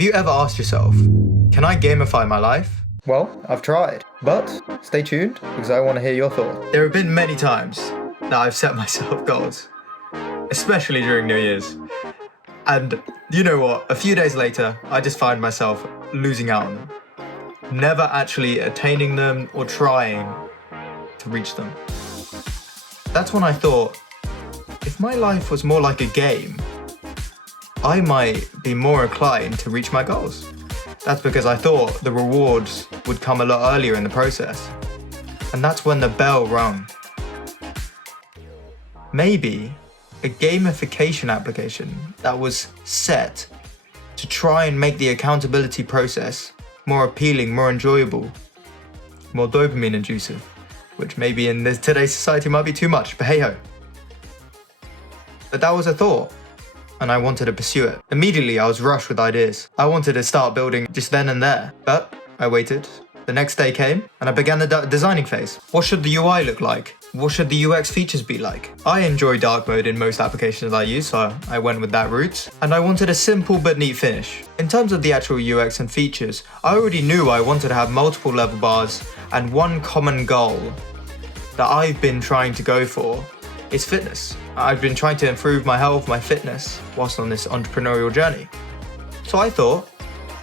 Have you ever asked yourself, can I gamify my life? Well, I've tried, but stay tuned because I want to hear your thoughts. There have been many times that I've set myself goals, especially during New Year's. And you know what? A few days later, I just find myself losing out on them. Never actually attaining them or trying to reach them. That's when I thought, if my life was more like a game, I might be more inclined to reach my goals. That's because I thought the rewards would come a lot earlier in the process. And that's when the bell rung. Maybe a gamification application that was set to try and make the accountability process more appealing, more enjoyable, more dopamine inducing, which maybe in today's society might be too much, but hey ho. But that was a thought, and I wanted to pursue it. Immediately, I was rushed with ideas. I wanted to start building just then and there, but I waited. The next day came, and I began the designing phase. What should the UI look like? What should the UX features be like? I enjoy dark mode in most applications I use, so I went with that route. And I wanted a simple but neat finish. In terms of the actual UX and features, I already knew I wanted to have multiple level bars, and one common goal that I've been trying to go for is fitness. I've been trying to improve my health, my fitness, whilst on this entrepreneurial journey. So I thought,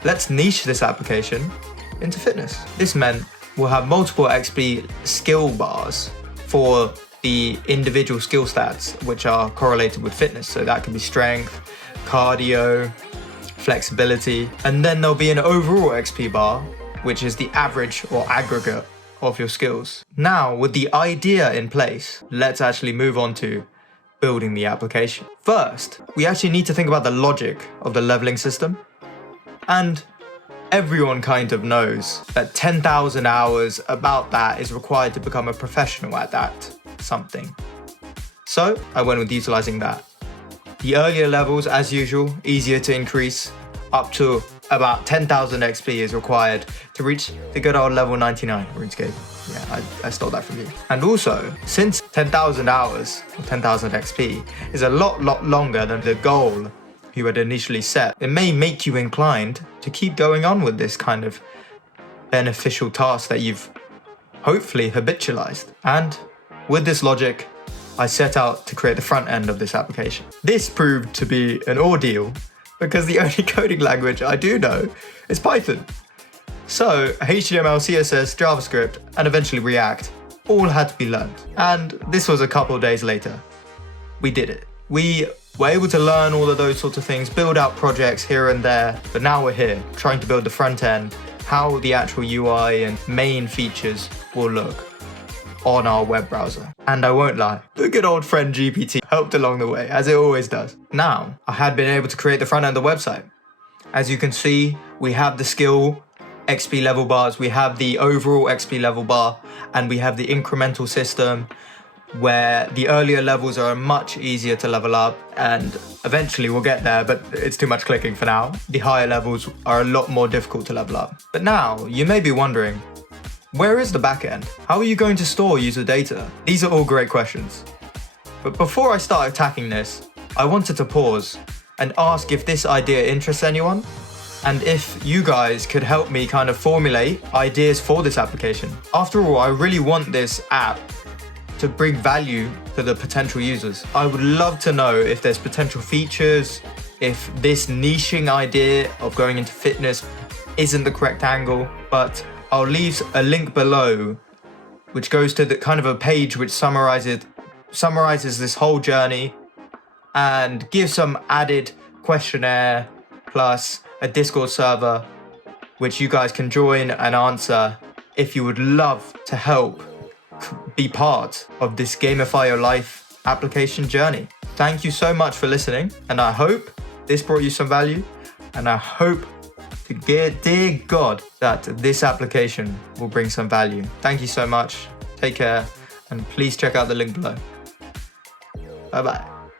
let's niche this application into fitness. This meant we'll have multiple XP skill bars for the individual skill stats, which are correlated with fitness. So that can be strength, cardio, flexibility, and then there'll be an overall XP bar, which is the average or aggregate of your skills. Now, with the idea in place, let's actually move on to building the application. First, we actually need to think about the logic of the leveling system. And everyone kind of knows that 10,000 hours, about that, is required to become a professional at that something. So I went with utilizing that. The earlier levels, as usual, easier to increase, up to about 10,000 XP is required to reach the good old level 99 RuneScape. Yeah, I stole that from you. And also, since 10,000 hours or 10,000 XP is a lot longer than the goal you had initially set, it may make you inclined to keep going on with this kind of beneficial task that you've hopefully habitualized. And with this logic, I set out to create the front end of this application. This proved to be an ordeal because the only coding language I do know is Python. So HTML, CSS, JavaScript, and eventually React all had to be learned. And this was a couple of days later. We did it. We were able to learn all of those sorts of things, build out projects here and there, but now we're here trying to build the front end, how the actual UI and main features will look on our web browser. And I won't lie, the good old friend GPT helped along the way, as it always does. Now, I had been able to create the front end of the website. As you can see, we have the skill XP level bars, we have the overall XP level bar, and we have the incremental system where the earlier levels are much easier to level up, and eventually we'll get there, but it's too much clicking for now. The higher levels are a lot more difficult to level up. But now, you may be wondering, where is the backend? How are you going to store user data? These are all great questions. But before I start attacking this, I wanted to pause and ask if this idea interests anyone, and if you guys could help me kind of formulate ideas for this application. After all, I really want this app to bring value to the potential users. I would love to know if there's potential features, if this niching idea of going into fitness isn't the correct angle, but I'll leave a link below which goes to the kind of a page which summarizes this whole journey and gives some added questionnaire plus a Discord server which you guys can join and answer if you would love to help be part of this Gamify Your Life application journey. Thank you so much for listening, and I hope this brought you some value, and I hope to dear God that this application will bring some value. Thank you so much. Take care, and please check out the link below. Bye-bye.